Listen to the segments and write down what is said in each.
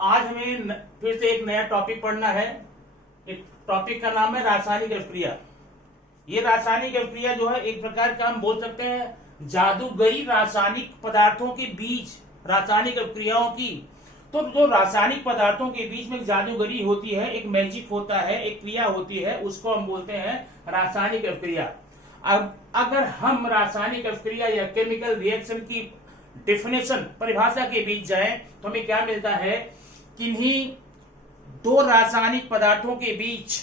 आज हमें फिर से एक नया टॉपिक पढ़ना है। एक टॉपिक का नाम है रासायनिक अभिक्रिया। ये रासायनिक अभिक्रिया जो है एक प्रकार का हम बोल सकते हैं जादूगरी रासायनिक पदार्थों के बीच रासायनिक अभिक्रियाओं की। तो जो रासायनिक पदार्थों के बीच में जादूगरी होती है, एक मैजिक होता है, एक क्रिया होती है, उसको हम बोलते हैं रासायनिक अभिक्रिया। अब अगर हम रासायनिक अभिक्रिया या केमिकल रिएक्शन की डेफिनेशन परिभाषा के बीच जाएं तो हमें क्या मिलता है? किन्हीं दो रासायनिक पदार्थों के बीच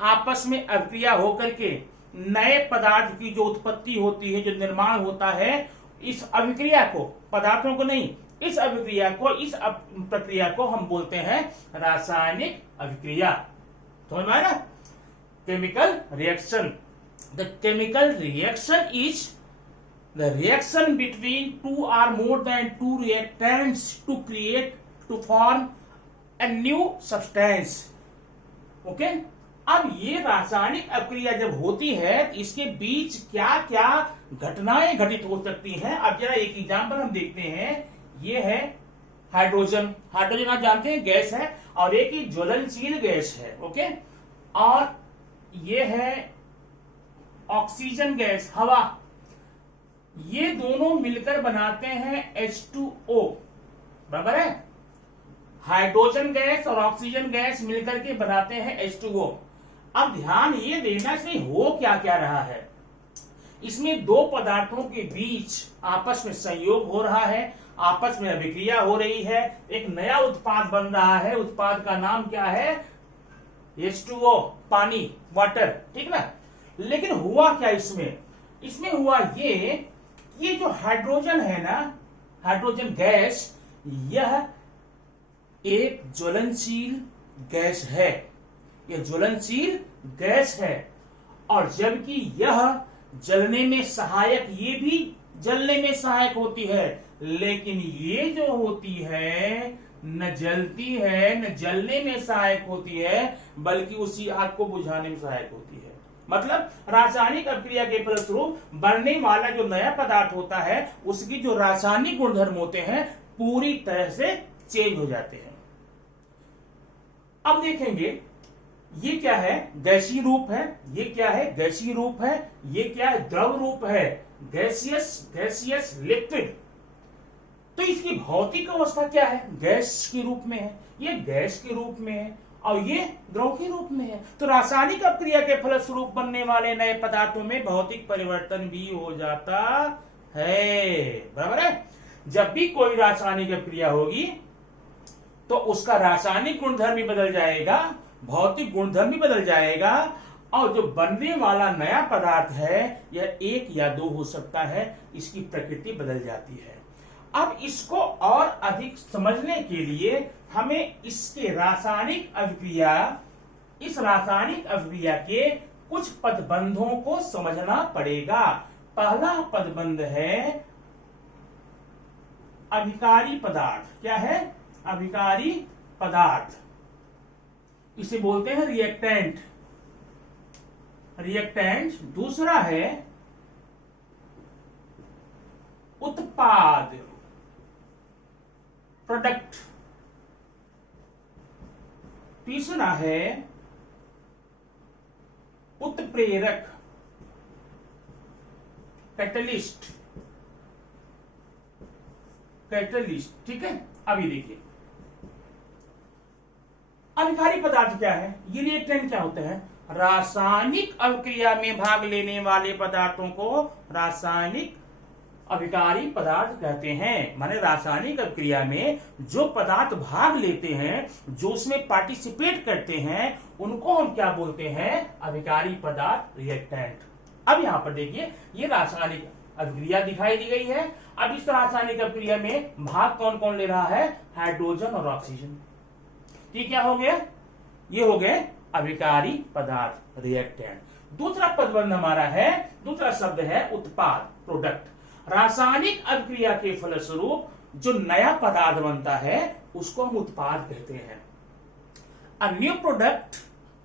आपस में अभिक्रिया होकर के नए पदार्थ की जो उत्पत्ति होती है, जो निर्माण होता है, इस अभिक्रिया को, पदार्थों को नहीं, इस अभिक्रिया को, इस प्रक्रिया को हम बोलते हैं रासायनिक अभिक्रिया। समझ में आया ना? Chemical reaction. The chemical reaction is the reaction between two or more than two reactants to form a new substance. Okay अब ये रासायनिक अभिक्रिया जब होती है इसके बीच क्या क्या घटनाएं घटित हो सकती हैं। अब जरा एक एग्जांपल हम देखते हैं। ये है हाइड्रोजन। हाइड्रोजन आप जानते हैं गैस है और एक ही ज्वलनशील गैस है। ओके और ये है ऑक्सीजन गैस, हवा। ये दोनों मिलकर बनाते हैं H2O, बराबर है? हाइड्रोजन गैस और ऑक्सीजन गैस मिलकर के बनाते हैं H2O। अब ध्यान ये देना कि हो क्या क्या रहा है। इसमें दो पदार्थों के बीच आपस में संयोग हो रहा है, आपस में अभिक्रिया हो रही है, एक नया उत्पाद बन रहा है। उत्पाद का नाम क्या है? H2O, पानी, वाटर, ठीक ना? लेकिन हुआ क्या इसमें? इसमें हुआ ये जो हाइड्रोजन है ना, हाइड्रोजन गैस, यह एक ज्वलनशील गैस है। यह ज्वलनशील गैस है और जबकि यह जलने में सहायक, ये भी जलने में सहायक होती है, लेकिन ये जो होती है न जलती है न जलने में सहायक होती है, बल्कि उसी आग को बुझाने में सहायक होती है। मतलब रासायनिक अभिक्रिया के फलस्वरूप बनने वाला जो नया पदार्थ होता है उसकी जो रासायनिक गुणधर्म होते हैं पूरी तरह से चेंज हो जाते हैं। अब देखेंगे ये क्या है? गैसीय रूप है। ये क्या है? गैसीय रूप है। ये क्या है? द्रव रूप है, गैसियस लिक्विड। तो इसकी भौतिक अवस्था क्या है? गैस के रूप में है, ये गैस के रूप में है और ये द्रव के रूप में है। तो रासायनिक अभिक्रिया के फलस्वरूप बनने वाले नए पदार्थों में भौतिक परिवर्तन भी हो जाता है, बराबर है? जब भी कोई रासायनिक अभिक्रिया होगी तो उसका रासायनिक गुणधर्म भी बदल जाएगा, भौतिक गुणधर्म भी बदल जाएगा और जो बनने वाला नया पदार्थ है यह एक या दो हो सकता है, इसकी प्रकृति बदल जाती है। अब इसको और अधिक समझने के लिए हमें इसके रासायनिक अभिक्रिया, इस रासायनिक अभिक्रिया के कुछ पदबंधों को समझना पड़ेगा। पहला पदबंध है अभिकारी पदार्थ। क्या है? अभिकारी पदार्थ। इसे बोलते हैं रिएक्टेंट। रिएक्टेंट। दूसरा है उत्पाद, प्रोडक्ट। तीसरा है उत्प्रेरक, कैटलिस्ट। कैटलिस्ट, ठीक है? अभी देखिए अभिकारी पदार्थ क्या है? ये रिएक्टेंट क्या होते हैं? रासायनिक अभिक्रिया में भाग लेने वाले पदार्थों को रासायनिक अभिकारी पदार्थ कहते हैं। माने रासायनिक अभिक्रिया में जो पदार्थ भाग लेते हैं, जो उसमें पार्टिसिपेट करते हैं, उनको हम क्या बोलते हैं? अभिकारी पदार्थ, रिएक्टेंट। अब यहां पर देखिए ये रासायनिक अभिक्रिया दिखाई दी गई है। अब इस रासायनिक अभिक्रिया में भाग कौन कौन ले रहा है? हाइड्रोजन और ऑक्सीजन। ये क्या हो गया? ये हो गए अभिकारी पदार्थ, रिएक्टेंट। दूसरा पदबंध हमारा है, दूसरा शब्द है उत्पाद, प्रोडक्ट। रासायनिक अभिक्रिया के फलस्वरूप जो नया पदार्थ बनता है उसको हम उत्पाद कहते हैं। A new product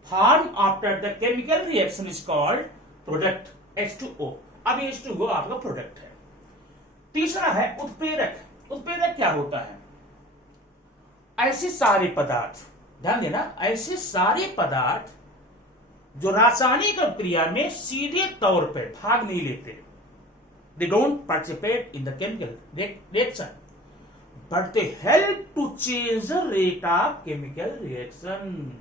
form after the chemical reaction is called product, H2O। अब H2O आपका प्रोडक्ट है। तीसरा है उत्प्रेरक। उत्प्रेरक क्या होता है? ऐसे सारे पदार्थ, ध्यान देना, ऐसे सारे पदार्थ जो रासायनिक अभिक्रिया में सीधे तौर पर भाग नहीं लेते, they don't participate in the chemical reaction but they help to change the rate of chemical reaction.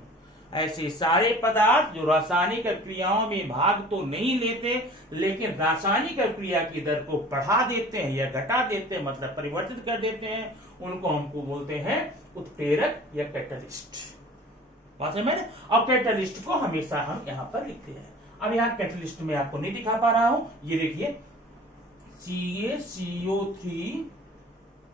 ऐसे सारे पदार्थ जो रासायनिक अभिक्रियाओं में भाग तो नहीं लेते लेकिन रासायनिक अभिक्रिया की दर को बढ़ा देते हैं या घटा देते हैं, मतलब परिवर्तित कर देते हैं, उनको हमको बोलते हैं उत्प्रेरक या कैटलिस्ट। बात समझ में? अब कैटलिस्ट को हमेशा हम यहां पर लिखते हैं। अब यहाँ कैटलिस्ट में आपको नहीं दिखा पा रहा हूं, ये देखिए CaCO3,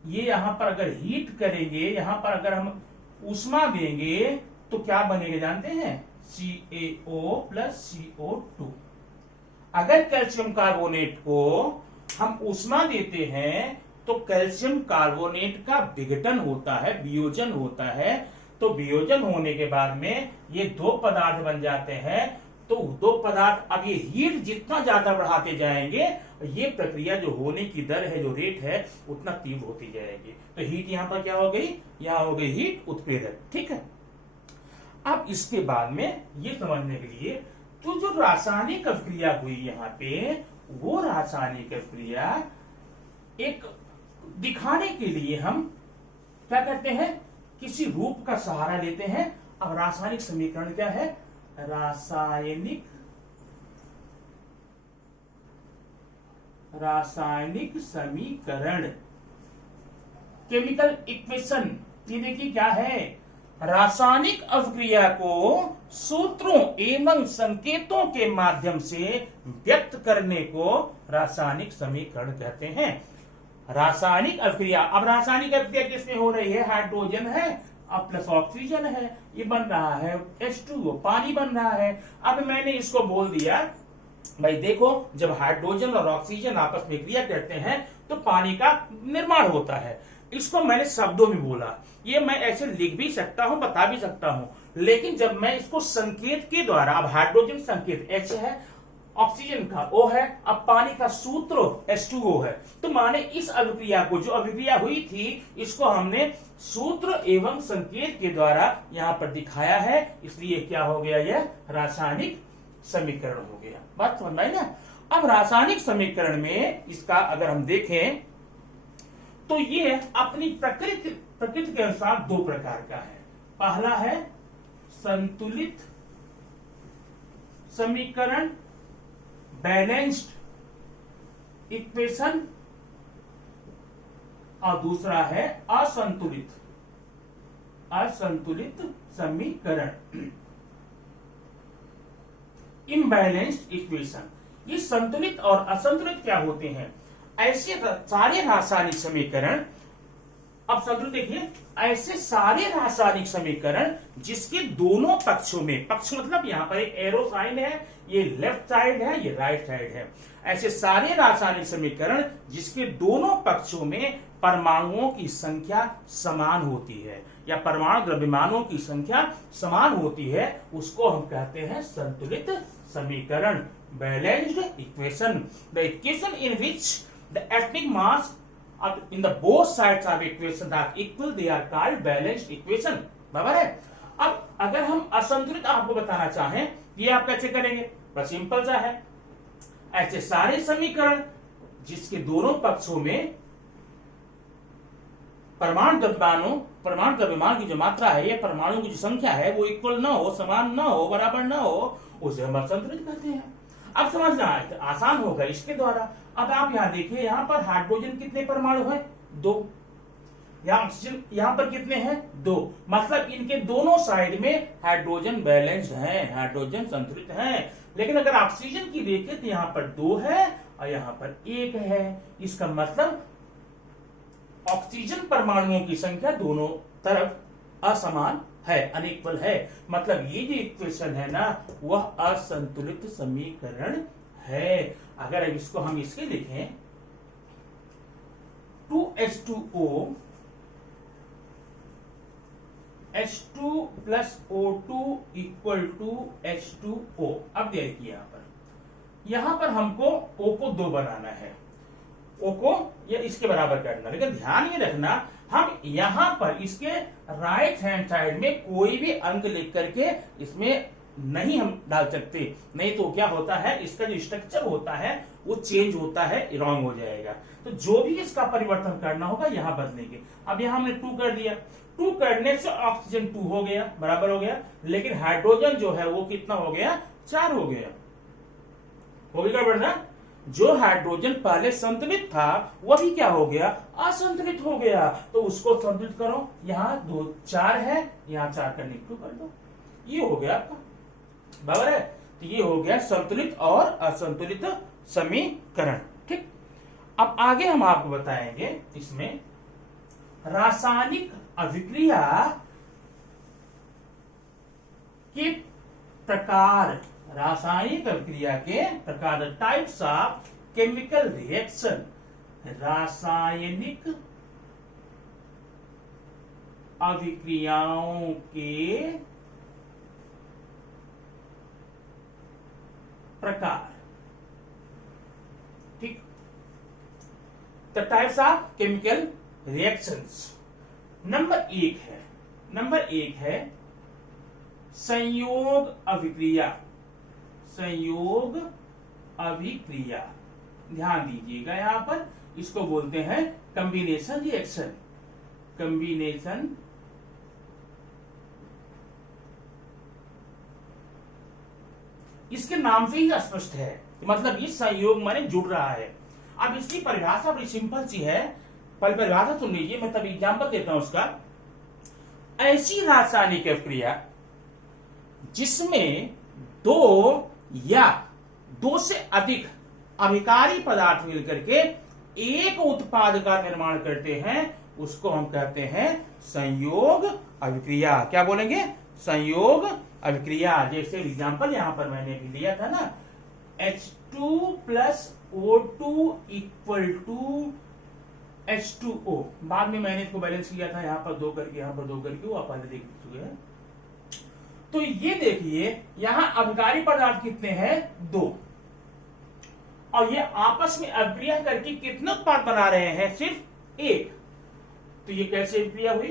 ये यहां पर अगर हीट करेंगे, यहां पर अगर हम ऊष्मा देंगे तो क्या बनेगा जानते हैं? CaO plus CO2। अगर कैल्शियम कार्बोनेट को हम ऊष्मा देते हैं तो कैल्शियम कार्बोनेट का विघटन होता है, वियोजन होता है। तो वियोजन होने के बाद में ये दो पदार्थ बन जाते हैं। तो दो पदार्थ, अब ये हीट जितना ज्यादा बढ़ाते जाएंगे ये प्रक्रिया जो होने की दर है, जो रेट है, उतना तीव्र होती जाएगी। तो हीट यहां पर क्या हो गई? यहां हो गई हीट उत्प्रेरक। ठीक है, अब इसके बाद में ये समझने के लिए तो जो रासायनिक अभिक्रिया हुई यहाँ पे, वो रासायनिक अभिक्रिया एक दिखाने के लिए हम क्या करते हैं? किसी रूप का सहारा लेते हैं। अब रासायनिक समीकरण क्या है? रासायनिक समीकरण, केमिकल इक्वेशन। ये देखिए क्या है? रासायनिक अभिक्रिया को सूत्रों एवं संकेतों के माध्यम से व्यक्त करने को रासायनिक समीकरण कहते हैं। रासायनिक अभिक्रिया, अब रासायनिक अभिक्रिया किसमें हो रही है? हाइड्रोजन है अब प्लस ऑक्सीजन है, ये बन रहा है H2O, पानी बन रहा है। अब मैंने इसको बोल दिया भाई देखो, जब हाइड्रोजन और ऑक्सीजन आपस में क्रिया करते हैं तो पानी का निर्माण होता है। इसको मैंने शब्दों में बोला, ये मैं ऐसे लिख भी सकता हूं, बता भी सकता हूं, लेकिन जब मैं इसको संकेत के द्वारा, अब हाइड्रोजन संकेत H है, ऑक्सीजन का O है, अब पानी का सूत्र H2O है, तो माने इस अभिक्रिया को, जो अभिक्रिया हुई थी, इसको हमने सूत्र एवं संकेत के द्वारा यहां पर दिखाया है, इसलिए क्या हो गया? यह रासायनिक समीकरण हो गया। बात समझ में आई ना? अब रासायनिक समीकरण में इसका अगर हम देखें तो ये अपनी प्रकृति के अनुसार दो प्रकार का है। पहला है संतुलित समीकरण, बैलेंस्ड इक्वेशन, और दूसरा है असंतुलित समीकरण, इम्बैलेंस्ड इक्वेशन। ये संतुलित और असंतुलित क्या होते हैं? ऐसे सारे रासायनिक समीकरण, अब संतुलित देखिए, ऐसे सारे रासायनिक समीकरण जिसके दोनों पक्षों में, पक्ष मतलब यहां पर एक एरो साइन है, ये लेफ्ट साइड है, ये राइट साइड है, ऐसे सारे रासायनिक समीकरण जिसके दोनों पक्षों में परमाणुओं की संख्या समान होती है या परमाणु द्रव्यमानों की संख्या समान होती है, उसको हम कहते हैं संतुलित समीकरण, balanced equation. The equation in which the atomic mass in the both sides of equation are equal, they are called balanced equation। बराबर है? अब अगर हम असंतुलित आपको बताना चाहें, ये आप कैसे करेंगे? बस सिंपल सा है, ऐसे सारे समीकरण जिसके दोनों पक्षों में परमाणु द्रव्यमान की जो मात्रा है, ये परमाणु की जो संख्या है, वो इक्वल ना हो, समान ना हो, बराबर ना हो, उसे हम असंतुलित कहते हैं। अब समझना है, आसान होगा इसके द्वारा। अब आप यहाँ देखिए, यहाँ पर हाइड्रोजन कितने परमाणु हैं? 2। यहाँ ऑक्सीजन यहाँ पर कितने हैं? 2। मतलब इनके दोनों साइड में हाइड्रोजन बैलेंस्ड हैं, हाइड्रोजन संतुलित हैं। लेकिन अगर ऑक्सीजन की देखें तो यहाँ पर 2 है और यहाँ पर 1 है। इसका मतलब ऑक्सीजन परमाणुओं की संख्या दोनों तरफ असमान है, अनइक्वल है। मतलब ये जो इक्वेशन है ना, वह असंतुलित समीकरण है। अगर इसको हम इसके लिखें, 2H2O H2 plus O2 equal to H2O। अब देखिए यहां पर हमको O को 2 बनाना है। ओ को या इसके बराबर करना। लेकिन ध्यान ये रखना, हम यहां पर इसके राइट हैंड साइड में कोई भी अंक लिख करके इसमें नहीं हम डाल सकते, नहीं तो क्या होता है, इसका जो स्ट्रक्चर होता है वो चेंज होता है, रॉन्ग हो जाएगा। तो जो भी इसका परिवर्तन करना होगा यहां बदलेंगे। अब यहां हमने 2 कर दिया, 2 करने से ऑक्सीजन 2 हो गया, बराबर हो गया, लेकिन हाइड्रोजन जो है वो कितना हो गया, 4 हो गया। हो गया बढ़ना, जो हाइड्रोजन पहले संतुलित था वह भी क्या हो गया, असंतुलित हो गया। तो उसको संतुलित करो, यहाँ 2 4 है, यहाँ 4 का -2 कर दो, ये हो गया आपका, बराबर है। तो ये हो गया संतुलित और असंतुलित समीकरण। ठीक, अब आगे हम आपको बताएंगे इसमें रासायनिक अभिक्रिया के प्रकार, रासायनिक अभिक्रिया के प्रकार, टाइप्स ऑफ केमिकल रिएक्शन, रासायनिक अभिक्रियाओं के प्रकार। ठीक, the types of chemical reactions. Number 1 है संयोग अभिक्रिया, संयोग अभिक्रिया। ध्यान दीजिएगा, यहां पर इसको बोलते हैं कॉम्बिनेशन रिएक्शन, कॉम्बिनेशन इसके नाम से ही स्पष्ट है, मतलब ये संयोग माने जुड़ रहा है। अब इसकी परिभाषा बड़ी सिंपल सी है, परिभाषा सुन लीजिए, मैं तब एग्जाम्पल देता हूं उसका। ऐसी रासायनिक अभिक्रिया जिसमें 2 या 2 से अधिक अभिकारी पदार्थ मिलकर के एक उत्पाद का निर्माण करते हैं, उसको हम कहते हैं संयोग अभिक्रिया। क्या बोलेंगे, संयोग अभिक्रिया। जैसे एग्जांपल यहां पर मैंने भी लिया था ना, H2 + O2 = H2O। बाद में मैंने इसको बैलेंस किया था, यहां पर 2 करके, यहां पर 2 करके, वो आप पहले देख चुके हैं। तो ये देखिए, यहां अभिकारी पदार्थ कितने हैं, 2, और ये आपस में अभिक्रिया करके कितने उत्पाद बना रहे हैं, सिर्फ 1। तो ये कैसे अभिक्रिया हुई,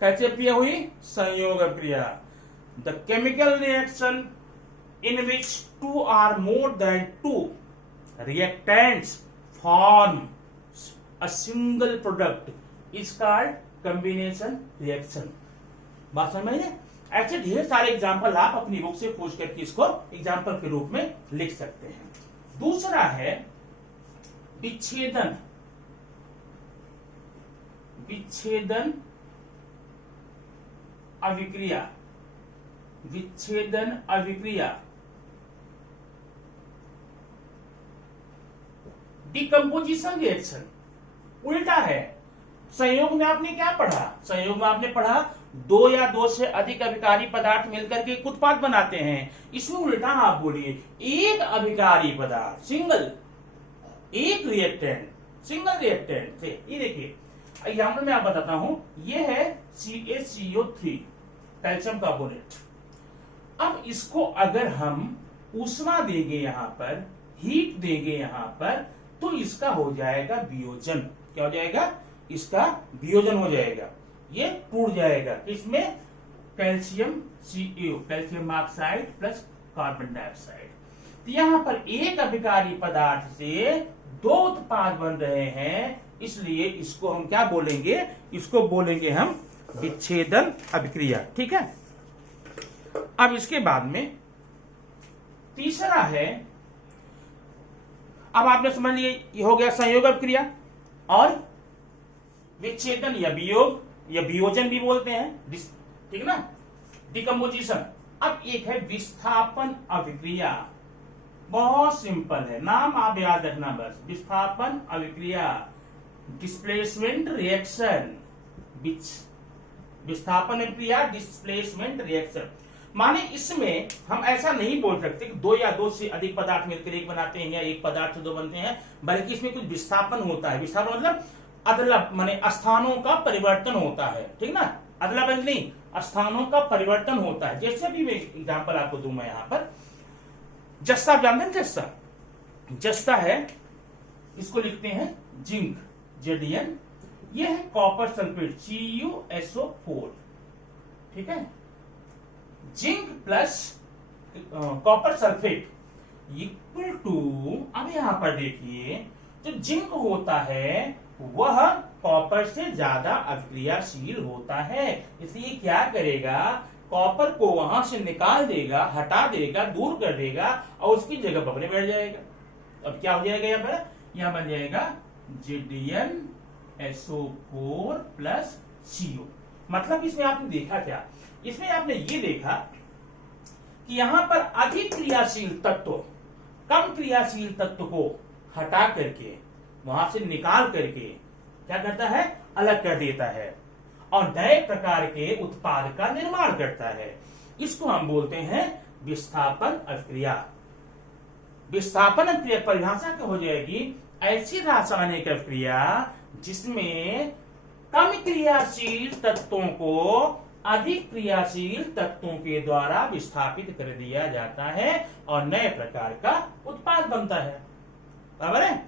कैसे अभिक्रिया हुई, संयोग अभिक्रिया। The chemical reaction in which 2 or more than 2 reactants form a single product is called combination reaction। बात समझ में? ऐसे ढेर सारे एग्जाम्पल आप अपनी बुक से खोज करके इसको एग्जाम्पल के रूप में लिख सकते हैं। दूसरा है विच्छेदन, विच्छेदन अभिक्रिया, विच्छेदन अभिक्रिया। डिकम्पोजिशन रिएक्शन उल्टा है। संयोग में आपने क्या पढ़ा, संयोग में आपने पढ़ा 2 या 2 से अधिक अभिकारी पदार्थ मिलकर के एक उत्पाद बनाते हैं। इसमें उल्टा आप बोलिए, एक अभिकारी पदार्थ, सिंगल, एक रिएक्टेंट, सिंगल रिएक्टेंट थे। ये देखिए एग्जाम्पल में आप बताता हूं, ये है CaCO3 कैल्शियम कार्बोनेट। अब इसको अगर हम ऊष्मा देंगे, यहां पर हीट देंगे यहां पर, तो इसका हो जाएगा वियोजन। क्या हो जाएगा, इसका वियोजन हो जाएगा, ये टूट जाएगा। इसमें calcium CO, calcium oxide plus carbon dioxide. तो यहां पर एक अभिकारी पदार्थ से 2 उत्पाद बन रहे हैं, इसलिए इसको हम क्या बोलेंगे, इसको बोलेंगे हम विच्छेदन अभिक्रिया। ठीक है, अब इसके बाद में तीसरा है, अब आपने समझ लिया, ये हो गया संयोग अभिक्रिया और विच्छेदन या वियोग या वियोजन भी बोलते हैं, ठीक ना, डिकम्पोजिशन। अब एक है विस्थापन अभिक्रिया, बहुत सिंपल है, नाम आप याद रखना बस, विस्थापन अभिक्रिया, डिस्प्लेसमेंट रिएक्शन, विस्थापन अभिक्रिया, डिस्प्लेसमेंट रिएक्शन। माने इसमें हम ऐसा नहीं बोल सकते कि 2 या 2 से अधिक पदार्थ मिलकर एक बनाते हैं या एक पदार्थ से 2 बनते हैं, बल्कि इसमें कुछ विस्थापन होता है। विस्थापन मतलब अदला माने स्थानों का परिवर्तन होता है, ठीक ना, अदला बदली स्थानों का परिवर्तन होता है। जैसे भी मैं एग्जाम्पल आपको दूं, मैं यहां पर जस्ता, आप जानते हैं जस्ता, जस्ता है इसको लिखते हैं जिंक, Zn। ये है कॉपर सल्फेट, CuSO4, ठीक है। Zinc plus copper sulphate equal to, अब यहां पर देखिए जो जिंक होता है वह कॉपर से ज्यादा अभिक्रियाशील होता है, इसलिए क्या करेगा, कॉपर को वहां से निकाल देगा, हटा देगा, दूर कर देगा और उसकी जगह बबले बैठ जाएगा। अब क्या हो जाएगा, यहाँ पर यहां बन जाएगा ZnSO4 प्लस CO। मतलब इसमें आपने देखा क्या, इसमें आपने ये देखा कि यहां पर अधिक क्रियाशील तत्व कम क्रियाशील तत्व को हटा करके, वहां से निकाल करके क्या करता है, अलग कर देता है और नए प्रकार के उत्पाद का निर्माण करता है। इसको हम बोलते हैं विस्थापन अभिक्रिया। विस्थापन अभिक्रिया परिभाषा क्या हो जाएगी, ऐसी रासायनिक अभिक्रिया जिसमें कम क्रियाशील तत्वों को अधिक क्रियाशील तत्वों के द्वारा विस्थापित कर दिया जाता है और नए प्रकार का उत्पाद बनता है। बराबर है।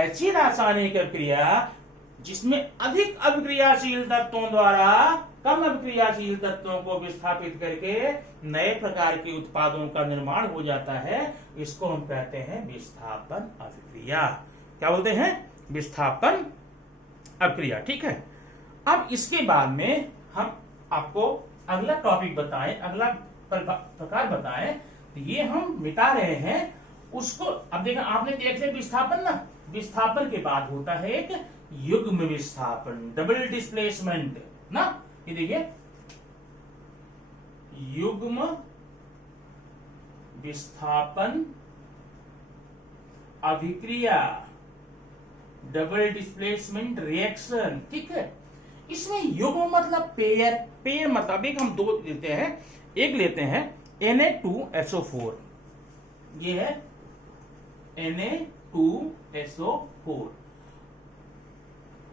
ऐसी रासायनिक अभिक्रिया जिसमें अधिक अभिक्रियाशील तत्वों द्वारा कम अभिक्रियाशील तत्वों को विस्थापित करके नए प्रकार के उत्पादों का निर्माण हो जाता है, इसको हम कहते हैं विस्थापन अभिक्रिया। क्या बोलते हैं, विस्थापन अभिक्रिया। ठीक है। अब इसके बाद में हम आपको अगला टॉपिक बताएं, अगला प्रकार बताएं, तो ये हम मिटा रहे हैं उसको। अब देखा आपने देख लिया विस्थापन ना, विस्थापन के बाद होता है एक युग्म विस्थापन, डबल डिस्प्लेसमेंट ना। ये देखिए युग्म विस्थापन अभिक्रिया, डबल डिस्प्लेसमेंट रिएक्शन। ठीक है। इसमें युग्म मतलब पेयर, पेयर मतलब एक हम दो लेते हैं, एक लेते हैं Na2SO4, ये है Na2SO4।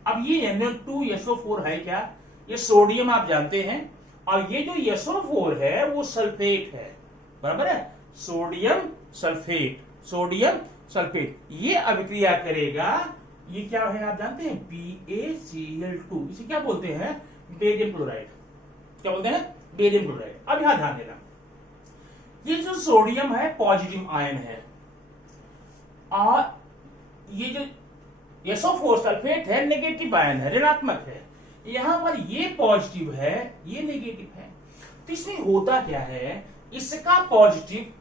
अब ये Na2SO4 है क्या, ये सोडियम आप जानते हैं, और ये जो SO4 है वो सल्फेट है। बराबर है, सोडियम सल्फेट, सोडियम सल्फेट। ये अभिक्रिया करेगा, ये क्या है आप जानते हैं, BaCl2। इसे क्या बोलते हैं, बेरियम क्लोराइड। क्या बोलते हैं, बेरियम क्लोराइड। अब यहां ध्यान देना, ये जो सोडियम है पॉजिटिव आयन है, और ये जो SO4 सल्फेट है नेगेटिव आयन है, ऋणात्मक है। यहां पर ये पॉजिटिव है, ये नेगेटिव है। तो इसमें होता क्या है, इसका पॉजिटिव,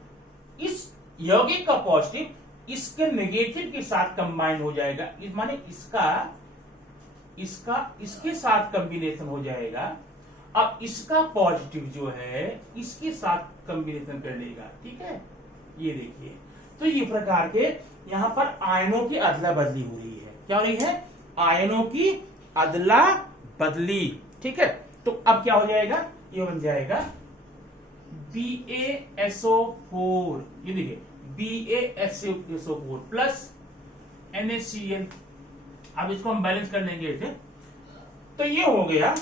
इस यौगिक का पॉजिटिव इसके नेगेटिव के साथ कंबाइन हो जाएगा, माने इसका इसके साथ कॉम्बिनेशन हो जाएगा। अब इसका पॉजिटिव जो है इसके साथ कॉम्बिनेशन कर लेगा। ठीक है, ये देखिए। तो ये प्रकार के यहां पर आयनों की अदला बदली हो रही है। क्या हो रही है, आयनों की अदला बदली। ठीक है। तो अब क्या हो जाएगा, ये बन जाएगा BaSO4। ये देखिए BaSO4 प्लस NaCl। अब इसको हम बैलेंस कर लेंगे ऐसे। तो ये हो गया।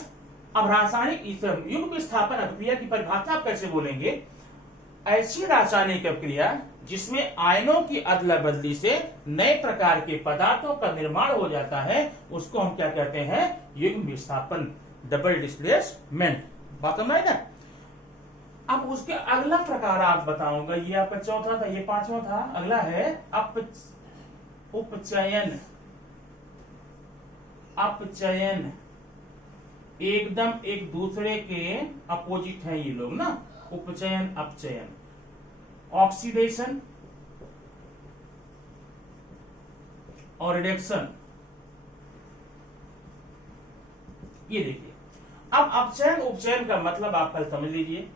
अब रासायनिक युग्म विस्थापन अभिक्रिया की परिभाषा आप कैसे बोलेंगे, ऐसी रासायनिक अभिक्रिया जिसमें आयनों की अदला बदली से नए प्रकार के पदार्थों का निर्माण हो जाता है, उसको हम क्या कहते हैं, युग्म विस्थापन, डबल डिस्प्लेसमेंट। बात समझ में? अब उसके अगला प्रकार आप बताऊंगा, ये आपका चौथा था, ये पांचवा था। अगला है उपचयन। अपचयन एकदम एक दूसरे के अपोजिट हैं ये लोग ना, उपचयन अपचयन। ऑक्सीडेशन और रिडक्शन। ये देखिए, अब अपचयन उपचयन का मतलब आप कल समझ लीजिए।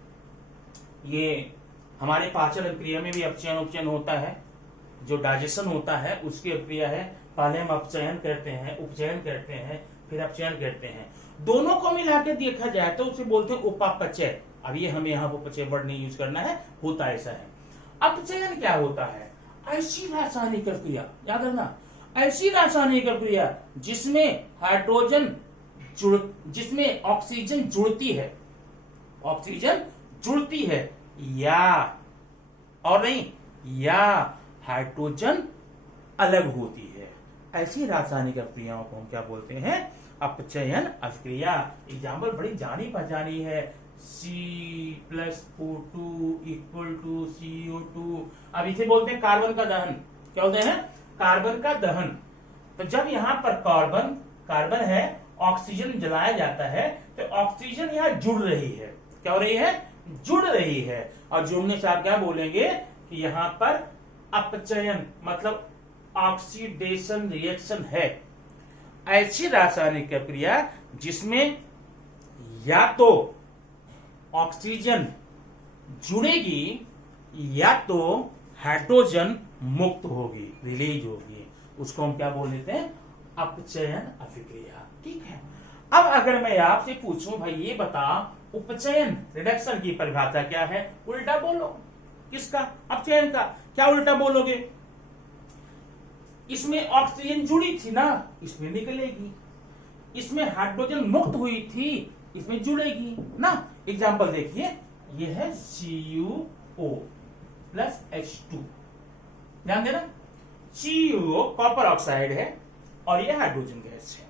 ये हमारे पाचन क्रिया में भी अपचयन उपचयन होता है, जो डाइजेशन होता है उसकी प्रक्रिया है। पहले हम अपचयन करते हैं, उपचयन करते हैं, फिर अपचयन करते हैं। दोनों को मिलाकर देखा जाए तो उसे बोलते हैं उपापचय। अब ये हमें यहाँ उपचय वर्ड नहीं यूज करना है, होता ऐसा है। अपचयन क्या होता है, ऐसी रासायनिक प्रक्रिया, याद रखना, ऐसी रासायनिक प्रक्रिया जिसमें हाइड्रोजन जिसमें ऑक्सीजन जुड़ती है, ऑक्सीजन जुड़ती है, या और नहीं, या हाइड्रोजन अलग होती है। ऐसी रासायनिक अभिक्रियाओं को हम क्या बोलते हैं? अपचयन अभिक्रिया। एग्जाम्पल बड़ी जानी पहचानी है, C+O2 इक्वल टू CO2। अब इसे बोलते हैं कार्बन का दहन। क्या बोलते हैं? कार्बन का दहन। तो जब यहाँ पर कार्बन है, ऑक्सीजन जलाया जाता है, तो ऑक्सीजन यहाँ जुड़ रही है। क्या हो रही है? जुड़ रही है। और जुड़ने से आप क्या बोलेंगे कि यहाँ पर अपचयन मतलब ऑक्सीडेशन रिएक्शन है। ऐसी रासायनिक प्रक्रिया जिसमें या तो ऑक्सीजन जुड़ेगी या तो हाइड्रोजन मुक्त होगी, रिलीज होगी, उसको हम क्या बोल देते हैं? अपचयन अभिक्रिया। ठीक है। अब अगर मैं आपसे पूछूं भाई ये बता उपचयन रिडक्शन की परिभाषा क्या है? उल्टा बोलो। किसका? अपचयन का। क्या उल्टा बोलोगे? इसमें ऑक्सीजन जुड़ी थी ना, इसमें निकलेगी। इसमें हाइड्रोजन मुक्त हुई थी, इसमें जुड़ेगी ना। एग्जाम्पल देखिए, ये है CuO प्लस H2। ध्यान देना, CuO कॉपर ऑक्साइड है और ये हाइड्रोजन गैस है।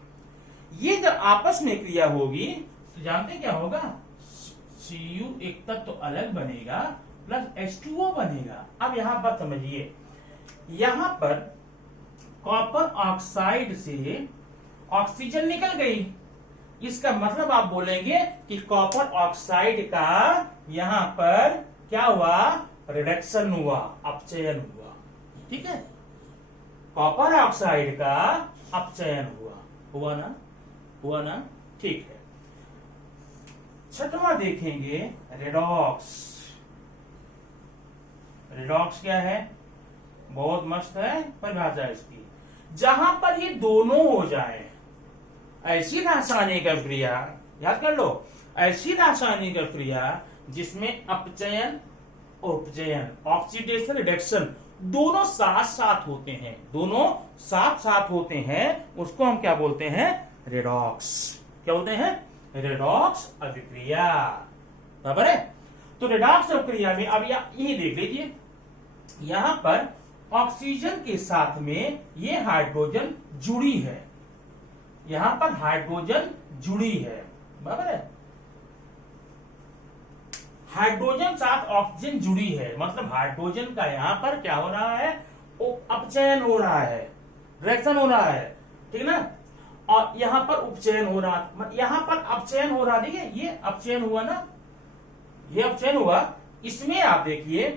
ये जब आपस में क्रिया होगी तो जानते क्या होगा? Cu एक तत्व तो अलग बनेगा प्लस H2O बनेगा। अब यहां पर समझिए, यहां पर कॉपर ऑक्साइड से ऑक्सीजन निकल गई। इसका मतलब आप बोलेंगे कि कॉपर ऑक्साइड का यहां पर क्या हुआ? रिडक्शन हुआ, अपचयन हुआ। ठीक है, कॉपर ऑक्साइड का अपचयन हुआ ना? हुआ ना? ठीक है। छठवां देखेंगे रेडॉक्स। रेडॉक्स क्या है? बहुत मस्त है परिभाषा इसकी। जहां पर ये दोनों हो जाए, ऐसी रासायनिक अभिक्रिया, याद कर लो, ऐसी रासायनिक अभिक्रिया जिसमें अपचयन और उपचयन, ऑक्सीडेशन रिडक्शन दोनों साथ साथ होते हैं, दोनों साथ साथ होते हैं, उसको हम क्या बोलते हैं? रेडॉक्स। क्या बोलते हैं? रेडॉक्स अभिक्रिया। बराबर है। तो रेडॉक्स अभिक्रिया में अब ये देख लीजिए, यहां पर ऑक्सीजन के साथ में ये हाइड्रोजन जुड़ी है, यहां पर हाइड्रोजन जुड़ी है। बराबर है। हाइड्रोजन साथ ऑक्सीजन जुड़ी है, मतलब हाइड्रोजन का यहां पर क्या हो रहा है? अपचयन हो रहा है, रिएक्शन हो रहा है। ठीक ना? और यहां पर उपचयन हो रहा, यहां पर अपचयन हो रहा। देखिए ये अपचयन हुआ ना, ये अपचयन हुआ। इसमें आप देखिए,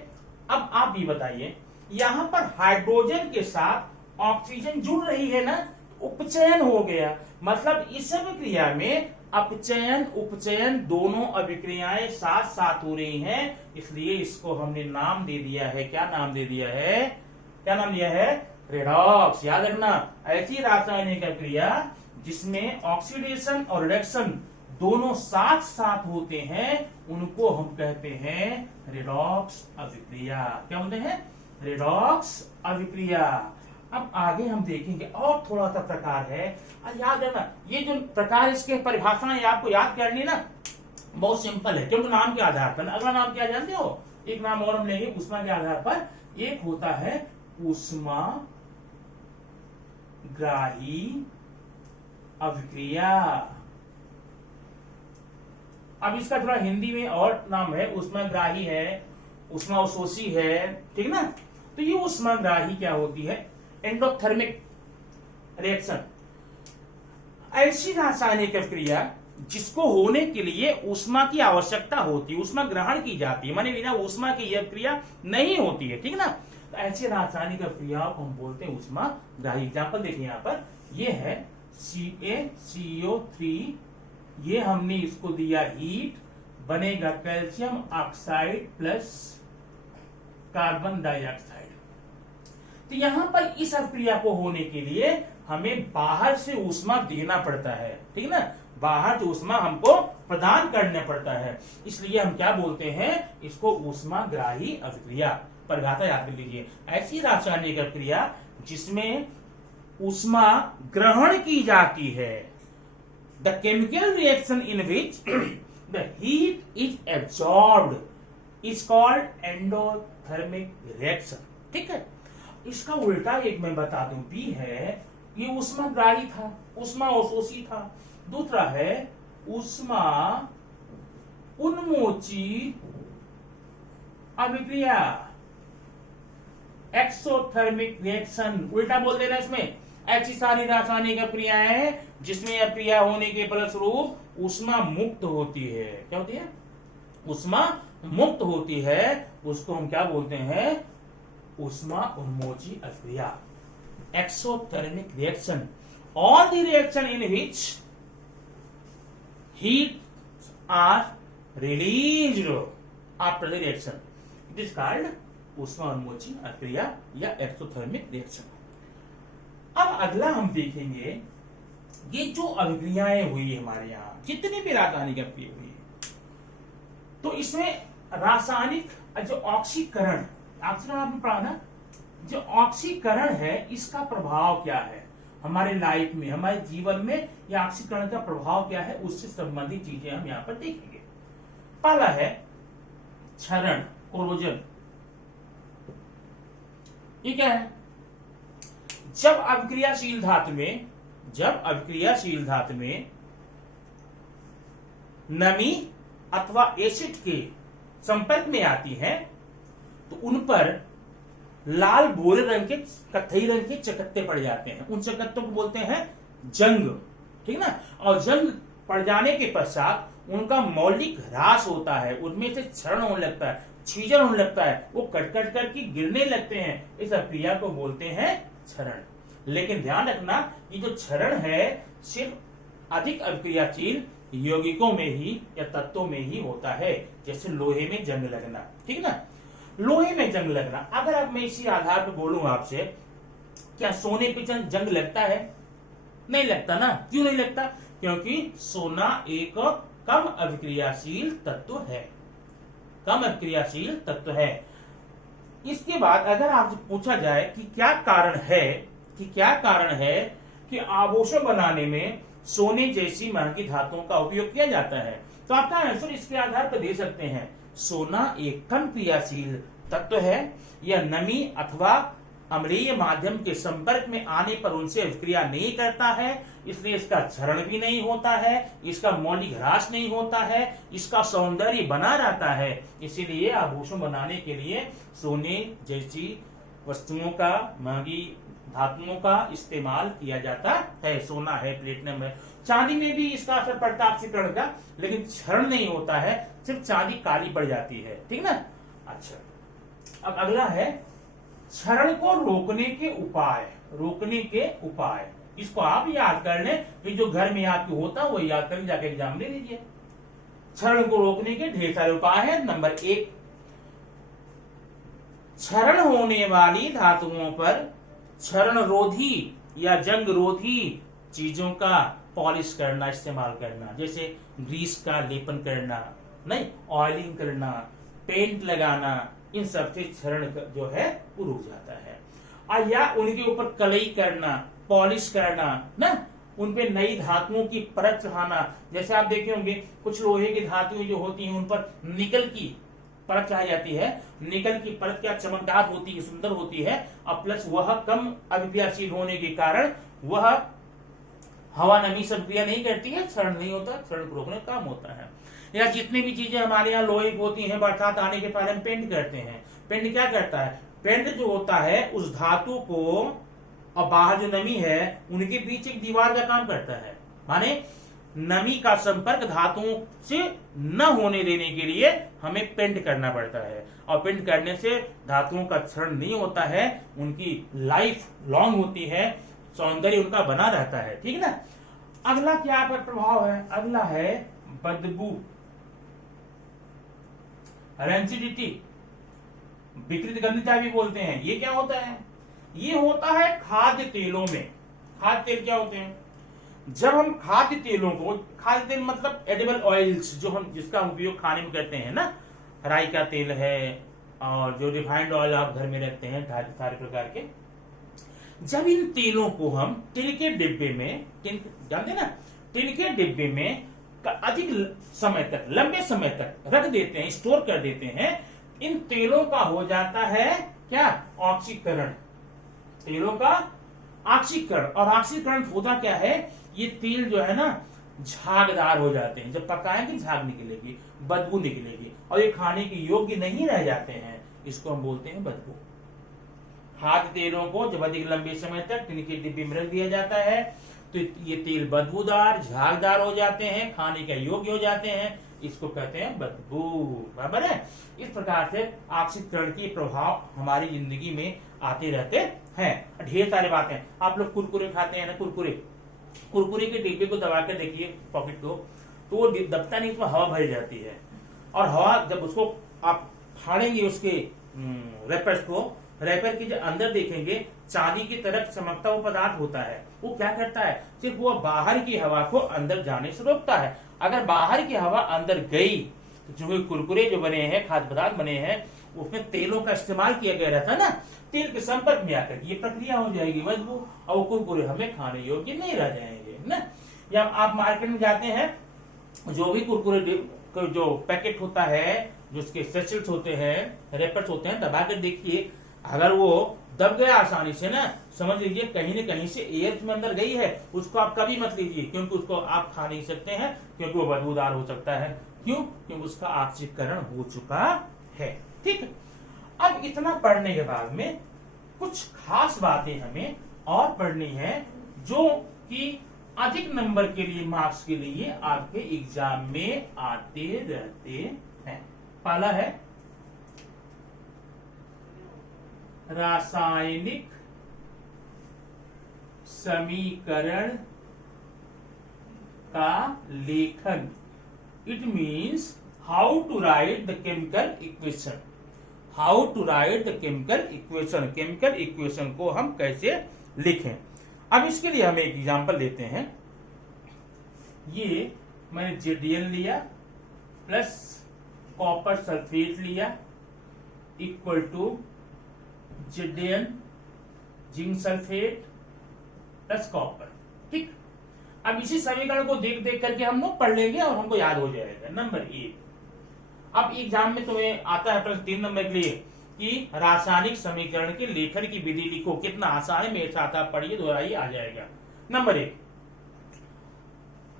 अब आप भी बताइए, यहां पर हाइड्रोजन के साथ ऑक्सीजन जुड़ रही है ना, उपचयन हो गया। मतलब इस अभिक्रिया में अपचयन उपचयन दोनों अभिक्रियाएं साथ साथ हो रही हैं, इसलिए इसको हमने नाम दे दिया है। क्या नाम दे दिया है? क्या नाम दिया है? रेडॉक्स। याद रखना, ऐसी रासायनिक अभिक्रिया जिसमें ऑक्सीडेशन और रिडक्शन दोनों साथ साथ होते हैं, उनको हम कहते हैं रेडॉक्स अभिक्रिया। क्या बोलते हैं? रेडॉक्स अभिक्रिया। अब आगे हम देखेंगे और थोड़ा सा प्रकार है। याद है ना, ये जो प्रकार इसके परिभाषाएं आपको याद करनी ना, बहुत सिंपल है, क्योंकि नाम के आधार पर। अगला नाम क्या जानते हो? एक नाम और हम लेंगे ऊष्मा के आधार पर। एक होता है ऊष्माग्राही अभिक्रिया। अब इसका थोड़ा हिंदी में और नाम है, ऊष्माग्राही है, ऊष्माअवशोषी है। ठीक ना? तो ये ऊष्माग्राही क्या होती है? Endothermic reaction. ऐसी रासायनिक अभिक्रिया जिसको होने के लिए ऊष्मा की आवश्यकता होती है, ऊष्मा ग्रहण की जाती है, माने बिना ऊष्मा की यह क्रिया नहीं होती है। ठीक ना? तो ऐसी रासायनिक अभिक्रियाओं को हम बोलते हैं ऊष्माग्राही। एग्जाम्पल देखिए, यहां पर ये है CaCO3, ये हमने इसको दिया हीट, बनेगा calcium oxide plus carbon dioxide. तो यहां पर इस अभिक्रिया को होने के लिए हमें बाहर से ऊष्मा देना पड़ता है। ठीक ना? बाहर से ऊष्मा हमको प्रदान करना पड़ता है, इसलिए हम क्या बोलते हैं? इसको ऊष्माग्राही अभिक्रिया। परिभाषा याद कर लीजिए, ऐसी रासायनिक अभिक्रिया जिसमें ऊष्मा ग्रहण की जाती है, the chemical reaction in which the heat is absorbed is called endothermic reaction. ठीक है? इसका उल्टा एक मैं बता दूं, बी है ये ऊष्माग्राही था, ऊष्मा अवशोषी था। दूसरा है ऊष्मा उन्मोची अभिक्रिया, एक्सोथर्मिक रिएक्शन। उल्टा बोल देना इसमें, ऐसी सारी रासायनिक अभिक्रियाएं हैं जिसमें अभिक्रिया होने के फलस्वरूप ऊष्मा मुक्त होती है। क्या होती है? ऊष्मा मुक्त होती है, उसको हम क्या बोलते हैं? ऊष्मा उन्मोची अभिक्रिया, exothermic reaction. All the reaction in which heat are released after the reaction, it is called ऊष्मा उन्मोची अभिक्रिया या एक्सोथर्मिक रिएक्शन। अब अगला हम देखेंगे ये जो अभिक्रियाएं हुई हमारे यहाँ, जितनी भी रासायनिक अभिक्रिया हुई है, तो इसमें रासायनिक जो ऑक्सीकरण, ऑक्सीकरण आपने पढ़ा ना, जो ऑक्सीकरण है इसका प्रभाव क्या है हमारे लाइफ में, हमारे जीवन में, या ऑक्सीकरण का प्रभाव क्या है, उससे संबंधित चीजें हम यहाँ पर देखेंगे। पहला है क्षरण, कोरोजन। ये क्या है? जब अभिक्रियाशील धातु में नमी अथवा एसिड के संपर्क में आती है तो उन पर लाल भूरे रंग के, कत्थई रंग के चकत्ते पड़ जाते हैं। उन चकत्तों को बोलते हैं जंग, ठीक ना। और जंग पड़ जाने के पश्चात उनका मौलिक ह्रास होता है, उनमें से क्षरण होने लगता है, छीजन होने लगता है, वो कट कट करके गिरने लगते हैं। इस अभिक्रिया को बोलते हैं क्षरण। लेकिन ध्यान रखना, ये जो क्षरण है सिर्फ अधिक अभिक्रियाशील यौगिकों में ही या तत्वों में ही होता है, जैसे लोहे में जंग लगना, ठीक ना। लोहे में जंग लगना, अगर अब मैं इसी आधार पर बोलूं आपसे, क्या सोने पे जंग लगता है? नहीं लगता ना। क्यों नहीं लगता? क्योंकि सोना एक कम अभिक्रियाशील तत्व है, कम अभिक्रियाशील तत्व है। इसके बाद अगर आपसे पूछा जाए कि क्या कारण है कि आभूषण बनाने में सोने जैसी महंगी धातुओं का उपयोग किया जाता है, तो आपका आंसर इसके आधार पर दे सकते हैं। सोना एक कम क्रियाशील तत्व है, यह नमी अथवा अम्लीय माध्यम के संपर्क में आने पर उनसे अभिक्रिया नहीं करता है, इसलिए इसका क्षरण भी नहीं होता है, इसका मौलिक ह्रास नहीं होता है, इसका सौंदर्य बना रहता है। इसीलिए आभूषण बनाने के लिए सोने जैसी वस्तुओं का, महंगी धातुओं का इस्तेमाल किया जाता है। सोना है, प्लेटिनम है, चांदी में भी इसका असर पड़ता है ऑक्सीकरण का, लेकिन क्षरण नहीं होता है, सिर्फ चांदी काली पड़ जाती है, ठीक ना। अच्छा, अब अगला है क्षरण को रोकने के उपाय। इसको आप याद कर लें, कि जो घर में आपके होता है वो याद कर जाके एग्जाम ले लीजिए। क्षरण को रोकने के ढेर सारे उपाय हैं। नंबर 1, क्षरण होने वाली धातुओं पर क्षरण रोधी या जंग रोधी चीजों का पॉलिश करना, इस्तेमाल करना, जैसे ग्रीस का लेपन करना, नहीं ऑयलिंग करना, पेंट लगाना, इन सब से क्षरण जो है वो रुक जाता है। या उनके ऊपर कलई करना, पॉलिश करना ना, उन पे नई धातुओं की परत चढ़ाना। जैसे आप देखे होंगे कुछ लोहे की धातुएं जो होती हैं उन पर निकल की परत चढ़ाई जाती है। निकल की परत क्या चमकदार होती है, सुंदर होती है, और प्लस वह कम अभिक्रियाशील होने के कारण वह हवा नमी से अभिक्रिया नहीं करती है, क्षरण नहीं होता, क्षरण को रोकने का काम होता है। या जितनी भी चीजें हमारे यहाँ लोहे की होती हैं, बरसात आने के पहले हम पेंट करते हैं। पेंट क्या करता है? पेंट जो होता है उस धातु को और बाहर जो नमी है उनके बीच एक दीवार का काम करता है। माने नमी का संपर्क धातुओं से न होने देने के लिए हमें पेंट करना पड़ता है, और पेंट करने से धातुओं का क्षरण नहीं होता है, उनकी लाइफ लॉन्ग होती है, सौंदर्य उनका बना रहता है, ठीक ना। अगला क्या पर प्रभाव है? अगला है बदबू, रेंसिडिटी, विकृत गंधता भी बोलते हैं। ये क्या होता है? ये होता है खाद्य तेलों में। खाद्य तेल क्या होते हैं? जब हम खाद्य तेलों को, खाद्य तेल मतलब एडिबल ऑयल्स, जो हम जिसका उपयोग खाने में करते हैं ना, राई का तेल है और जो रिफाइंड ऑयल आप घर में रखते हैं सारे प्रकार के, जब इन तेलों को हम टिन के डिब्बे में, जानते ना, टिन के डिब्बे में अधिक समय तक, लंबे समय तक रख देते हैं, स्टोर कर देते हैं, इन तेलों का हो जाता है क्या? ऑक्सीकरण। तेलों का ऑक्सीकरण, और ऑक्सीकरण होता क्या है, ये तेल जो है ना झागदार हो जाते हैं, जब पकाएंगे झाग निकलेगी, बदबू निकलेगी, और ये खाने के योग्य नहीं रह जाते हैं, इसको हम बोलते हैं बदबू। खाद्य तेलों को जब अधिक लंबे समय तक टिन के डिब्बे में रख दिया जाता है तो ये तेल बदबूदार, झागदार हो जाते हैं, खाने के योग्य हो जाते हैं, इसको कहते हैं बदबू। बराबर है। इस प्रकार से ऑक्सीकरण के प्रभाव हमारी जिंदगी में आते रहते हैं। ढेर सारी बातें, आप लोग कुरकुरे खाते हैं ना, कुरकुरे के डिब्बे को दबा कर देखिए पॉकेट को, तो वो दबता नहीं, उसमें हवा भरी जाती है, और हवा जब उसको आप फाड़ेंगे उसके रैपर्स को, रैपर के जो अंदर देखेंगे चांदी की तरह चमकता हुआ पदार्थ होता है, वो क्या करता है, सिर्फ वो बाहर की हवा को अंदर जाने से रोकता है। अगर बाहर की हवा अंदर गई तो जो कुरकुरे जो बने हैं, खाद्य पदार्थ बने हैं, उसमें तेलों का इस्तेमाल किया गया रहता है ना, तेल के संपर्क में आकर ये प्रक्रिया हो जाएगी बदबू, और वो कुरकुरे हमें खाने योग्य नहीं रह जाएंगे ना। या आप मार्केट में जाते हैं, जो भी कुरकुरे जो पैकेट होता है, जो उसके सेचेट्स होते हैं, रैपर्स होते हैं, दबा कर देखिए, अगर वो दब गया आसानी से ना, समझ लीजिए कहीं न कहीं से एयर में अंदर गई है, उसको आप कभी मत लीजिए, क्योंकि उसको आप खा नहीं सकते हैं, क्योंकि वो बदबूदार हो सकता है। क्यों? क्योंकि उसका ऑक्सीकरण हो चुका है। ठीक। अब इतना पढ़ने के बाद में कुछ खास बातें हमें और पढ़नी है, जो कि अधिक नंबर के लिए, मार्क्स के लिए आपके एग्जाम में आते रहते हैं। पहला है रासायनिक समीकरण का लेखन। It means how to write the chemical equation, how to write the chemical equation, chemical equation को हम कैसे लिखें। अब इसके लिए हम एक एग्जांपल लेते हैं। ये मैंने जेडीएन लिया प्लस कॉपर सल्फेट लिया इक्वल टू जेडीएन जिंक सल्फेट प्लस कॉपर। ठीक। अब इसी समीकरण को देख देख करके हम लोग पढ़ लेंगे और हमको याद हो जाएगा। नंबर 1, अब एग्जाम में तुम्हें आता है प्रश्न 3 नंबर के लिए कि रासायनिक समीकरण के लेखन की विधि लिखो। कितना आसान है, मेरे साथ आप पढ़िए, दोहराइए, आ जाएगा। नंबर 1,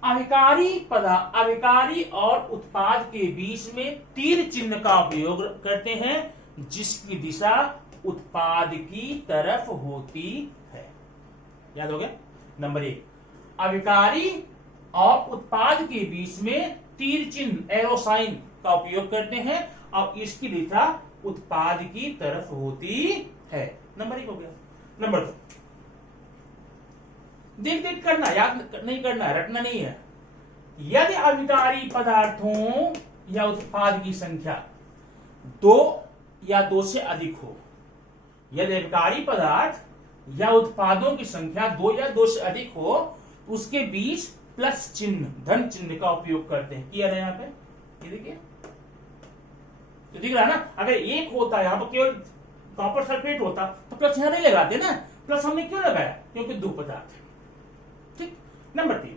अभिकारी और उत्पाद के बीच में तीर चिन्ह का उपयोग करते हैं, जिसकी दिशा उत्पाद की तरफ होती है। याद हो गया? नंबर 1, अभिकारी और उत्पाद के बीच में तीर चिन्ह, एरो साइन का उपयोग करते हैं, और इसकी दिशा उत्पाद की तरफ होती है। नंबर 1 हो गया। नंबर 2, देख देख करना, याद नहीं करना, रटना नहीं है। यदि अभिकारी पदार्थों या उत्पाद की संख्या 2 या 2 से अधिक हो, यदि अभिकारी पदार्थ या उत्पादों की संख्या 2 या 2 से अधिक हो, उसके बीच प्लस चिन्ह, धन चिन्ह का उपयोग करते हैं। किया है यहाँ पे, ये देखिए, तो दिख रहा है ना। अगर 1 होता, यहाँ पर केवल कॉपर सल्फेट होता तो प्लस यहाँ नहीं लगाते ना, प्लस हमने क्यों लगाया, क्योंकि 2 पदार्थ है। ठीक। नंबर 3,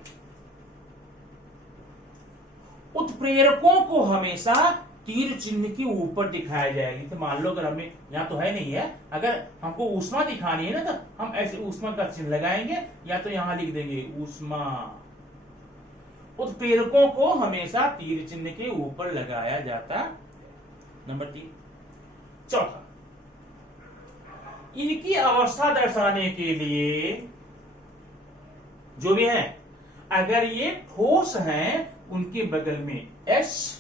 उत्प्रेरकों को हमेशा तीर चिन्ह के ऊपर दिखाया जाएगी। तो मान लो अगर हमें यहाँ तो है नहीं है, अगर हमको ऊष्मा दिखानी है ना, तो हम ऐसे ऊष्मा का चिन्ह लगाएंगे, या तो यहां लिख देंगे ऊष्मा। उत्प्रेरकों को हमेशा तीर चिन्ह के ऊपर लगाया जाता। नंबर 3, चौथा, इनकी अवस्था दर्शाने के लिए जो भी है, अगर ये ठोस हैं उनके बगल में H,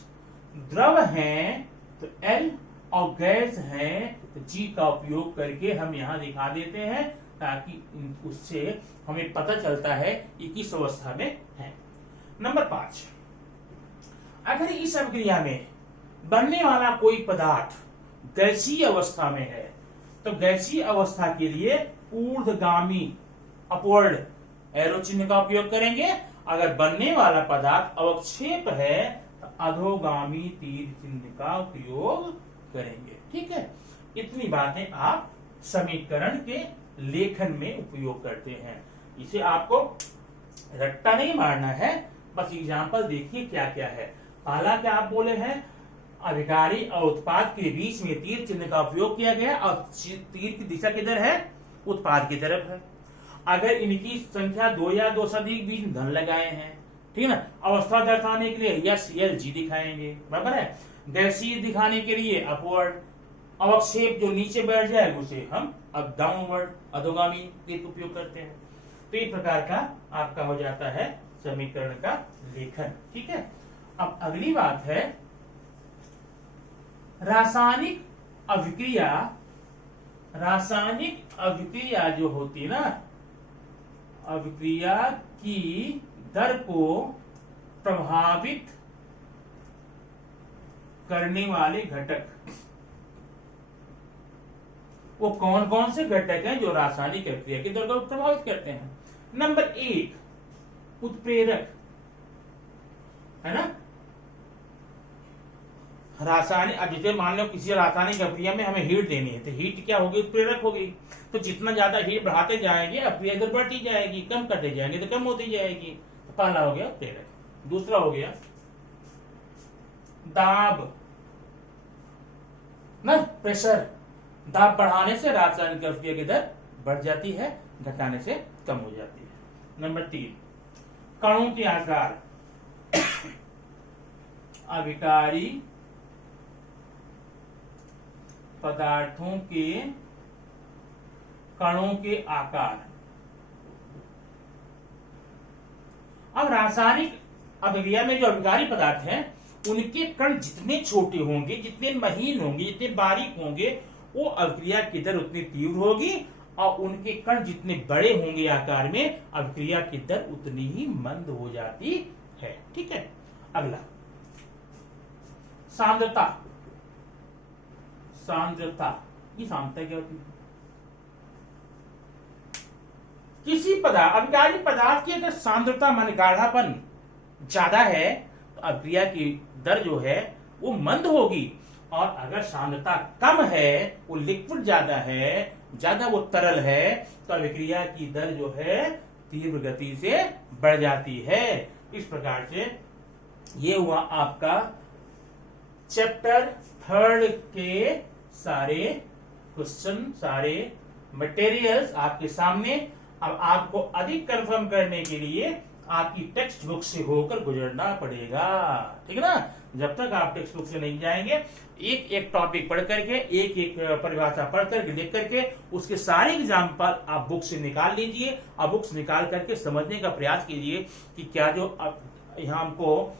द्रव हैं तो L, और गैस हैं तो G का उपयोग करके हम यहां दिखा देते हैं, ताकि उससे हमें पता चलता है कि किस अवस्था में है। नंबर 5, अगर इस अभिक्रिया में बनने वाला कोई पदार्थ गैसीय अवस्था में है, तो गैसीय अवस्था के लिए ऊर्ध्वगामी, अपवर्ड एरो चिन्ह का उपयोग करेंगे। अगर बनने वाला पदार्थ अवक्षेप है तो अधोगामी तीर चिन्ह का उपयोग करेंगे। ठीक है, इतनी बातें आप समीकरण के लेखन में उपयोग करते हैं। इसे आपको रट्टा नहीं मारना है, बस एग्जाम्पल देखिए क्या क्या है। पहला क्या आप बोले हैं, अभिकारी और उत्पाद के बीच में तीर चिन्ह का उपयोग किया गया, और तीर की दिशा किधर है, उत्पाद की तरफ है। अगर इनकी संख्या 2 या 2 से अधिक बीच में धन लगाए हैं, ठीक है ना। अवस्था दर्शाने के लिए यस एल जी दिखाएंगे, बराबर है। गैसीय दिखाने के लिए अपवर्ड, अवक्षेप जो नीचे बैठ जाए उसे हम अब डाउनवर्ड अधोगामी का उपयोग करते हैं। तो इस प्रकार का आपका हो जाता है समीकरण का लेखन, ठीक है। अब अगली बात है रासायनिक अभिक्रिया। रासायनिक अभिक्रिया जो होती है ना, अभिक्रिया की दर को प्रभावित करने वाले घटक, वो कौन कौन से घटक हैं जो रासायनिक अभिक्रिया की दर को प्रभावित करते हैं। नंबर 1 उत्प्रेरक, है ना। रासायनिक, अब जैसे मान लो किसी रासायनिक अभिक्रिया में हमें हीट देनी है, तो हीट क्या होगी, उत्प्रेरक होगी। तो जितना ज्यादा हीट बढ़ाते जाएंगे अभिक्रिया दर बढ़ती जाएगी, कम करते जाएंगे तो कम होती जाएगी। तो पहला हो गया उत्प्रेरक। दूसरा हो गया दाब ना, प्रेशर। दाब बढ़ाने से रासायनिक अभिक्रिया की दर बढ़ जाती है, घटाने से कम हो जाती है। नंबर 3 कणों के आकार। अभिकारी पदार्थों के कणों के आकार। अब रासायनिक अभिक्रिया में जो अभिकारी पदार्थ हैं उनके कण जितने छोटे होंगे, जितने महीन होंगे, जितने बारीक होंगे, वो अभिक्रिया की दर उतनी तीव्र होगी, और उनके कण जितने बड़े होंगे आकार में, अभिक्रिया की दर उतनी ही मंद हो जाती है, ठीक है। अगला सांद्रता। सांद्रता, ये सांद्रता क्या होती है? किसी पदार्थ, अभिकारी पदार्थ की अगर सांद्रता मान गाढ़ापन ज्यादा है तो अभिक्रिया की दर जो है वो मंद होगी, और अगर सांद्रता कम है, वो लिक्विड ज्यादा है, ज्यादा वो तरल है, तो अभिक्रिया की दर जो है तीव्र गति से बढ़ जाती है। इस प्रकार से ये हुआ आपका चैप्टर 3 के सारे क्वेश्चन, सारे मटेरियल्स आपके सामने। अब आपको अधिक कंफर्म करने के लिए आपकी टेक्स्ट बुक से होकर गुजरना पड़ेगा, ठीक है ना। जब तक आप टेक्स्ट बुक से नहीं जाएंगे, एक एक टॉपिक पढ़ करके, एक एक परिभाषा पढ़ करके, लिख करके, उसके सारे एग्जाम्पल आप बुक से निकाल लीजिए, और बुक्स निकाल करके समझने का प्रयास कीजिए कि क्या जो यहाँ हमको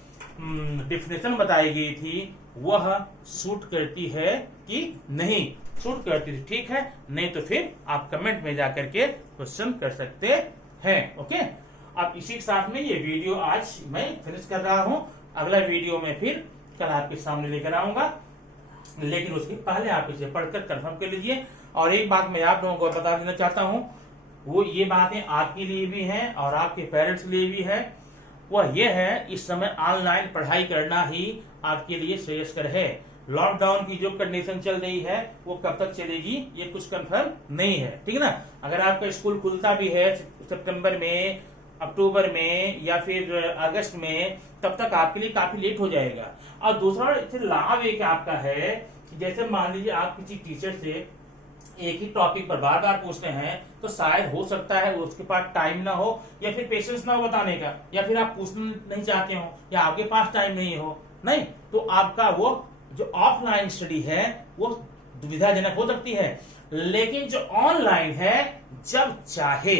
डिफिनेशन बताई गई थी वह सूट करती है कि नहीं। सूट करती थी, ठीक है, नहीं तो फिर आप कमेंट में जाकर के क्वेश्चन कर सकते हैं। ओके, अब इसी के साथ में ये वीडियो आज मैं फिनिश कर रहा हूं। अगला वीडियो में फिर कल आपके सामने लेकर आऊंगा, लेकिन उसके पहले आप इसे पढ़कर कंफर्म कर लीजिए। और एक बात मैं आप लोगों को बता देना चाहता हूं, वो ये बातें आपके लिए भी हैं और आपके पेरेंट्स के लिए भी है। वह ये है, इस समय ऑनलाइन पढ़ाई करना ही आपके लिए श्रेयस्कर है। लॉकडाउन की जो कंडीशन चल रही है वो कब तक चलेगी ये कुछ कंफर्म नहीं है, ठीक है ना। अगर आपका स्कूल खुलता भी है सितंबर में, अक्टूबर में या फिर अगस्त में, तब तक आपके लिए काफी लेट हो जाएगा। और दूसरा इससे लाभ एक आपका है कि जैसे मान लीजिए आप किसी टीचर से एक ही टॉपिक पर बार बार पूछते हैं, तो शायद हो सकता है उसके पास टाइम ना हो, या फिर पेशेंस ना हो बताने का, या फिर आप पूछना नहीं चाहते हो, या आपके पास टाइम नहीं हो, नहीं तो आपका वो जो ऑफलाइन स्टडी है वो दुविधाजनक हो सकती है। लेकिन जो ऑनलाइन है, जब चाहे,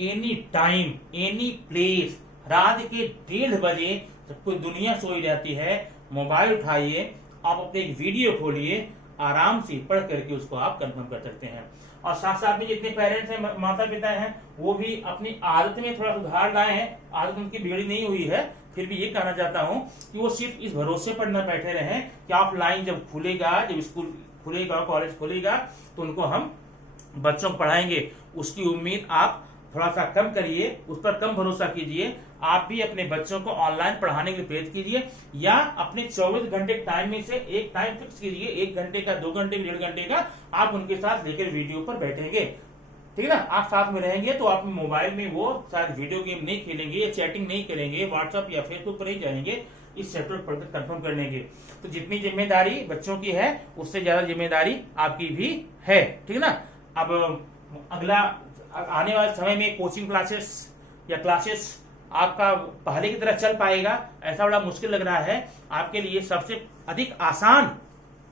एनी टाइम, एनी प्लेस, रात के 1:30 बजे जब कोई दुनिया सोई रहती है, मोबाइल उठाइए, आप अपने एक वीडियो खोलिए, आराम से पढ़ करके उसको आप कंफर्म कर सकते हैं। और साथ साथ में जितने पेरेंट्स हैं, माता पिता हैं, वो भी अपनी आदत में थोड़ा सुधार लाए हैं। आदत उनकी बिगड़ी नहीं हुई है, फिर भी ये कहना चाहता हूं कि वो सिर्फ इस भरोसे पर न बैठे रहें कि ऑफलाइन जब खुलेगा, जब स्कूल खुलेगा, कॉलेज खुलेगा, तो उनको हम बच्चों को पढ़ाएंगे, उसकी उम्मीद आप थोड़ा सा कम करिए, उस पर कम भरोसा कीजिए। आप भी अपने बच्चों को ऑनलाइन पढ़ाने के लिए प्रेरित कीजिए, या अपने 24 घंटे टाइम में से एक टाइम फिक्स कीजिए, 1 घंटे का, 2 घंटे, 1.5 घंटे का, आप उनके साथ लेकर वीडियो पर बैठेंगे, ठीक है ना। आप साथ में रहेंगे तो आप मोबाइल में वो शायद वीडियो गेम नहीं खेलेंगे या चैटिंग नहीं करेंगे, व्हाट्सएप या फेसबुक पर नहीं जाएंगे, इस चैप्टर पढ़कर कंफर्म कर लेंगे। तो जितनी जिम्मेदारी बच्चों की है, उससे ज्यादा जिम्मेदारी आपकी भी है, ठीक है ना। अब अगला आने वाले समय में कोचिंग क्लासेस या क्लासेस आपका पहले की तरह चल पाएगा, ऐसा बड़ा मुश्किल लग रहा है। आपके लिए सबसे अधिक आसान,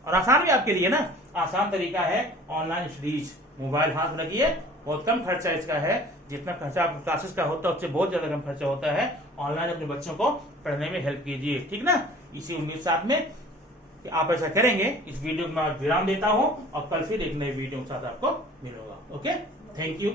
और आसान भी आपके लिए ना, आसान तरीका है ऑनलाइन स्टडीज। मोबाइल हाथ में रखिए, बहुत कम खर्चा इसका है। जितना खर्चा आपको क्लासेस का होता है उससे बहुत ज्यादा कम खर्चा होता है। ऑनलाइन अपने बच्चों को पढ़ने में हेल्प कीजिए, ठीक ना। इसी उम्मीद साथ में कि आप ऐसा करेंगे। इस वीडियो में मैं विराम देता हूं और कल फिर एक नए वीडियो के साथ आपको मिलूंगा। Okay, thank you.